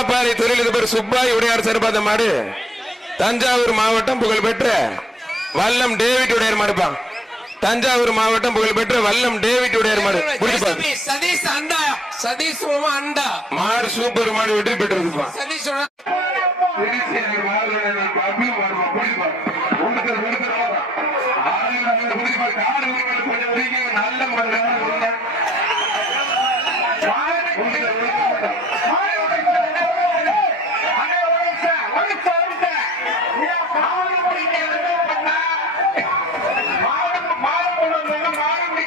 மணப்பாறை தொழிலதிபர் சுப்பாய் உடையார் சிறப்பாத மாடு. தஞ்சாவூர் மாவட்டம் புகழ்பெற்ற வல்லம் டேவிட் உடையார் மாடுப்பா தஞ்சாவூர் மாவட்டம் புகழ்பெற்ற வல்லம் டேவிட் உடையார் மாடு. சதீஷ் அண்டா. சதீஷ் அண்டா. மாடு சூப்பர் மாடு வெற்றி பெற்றிருக்குப்பா சதீஷ்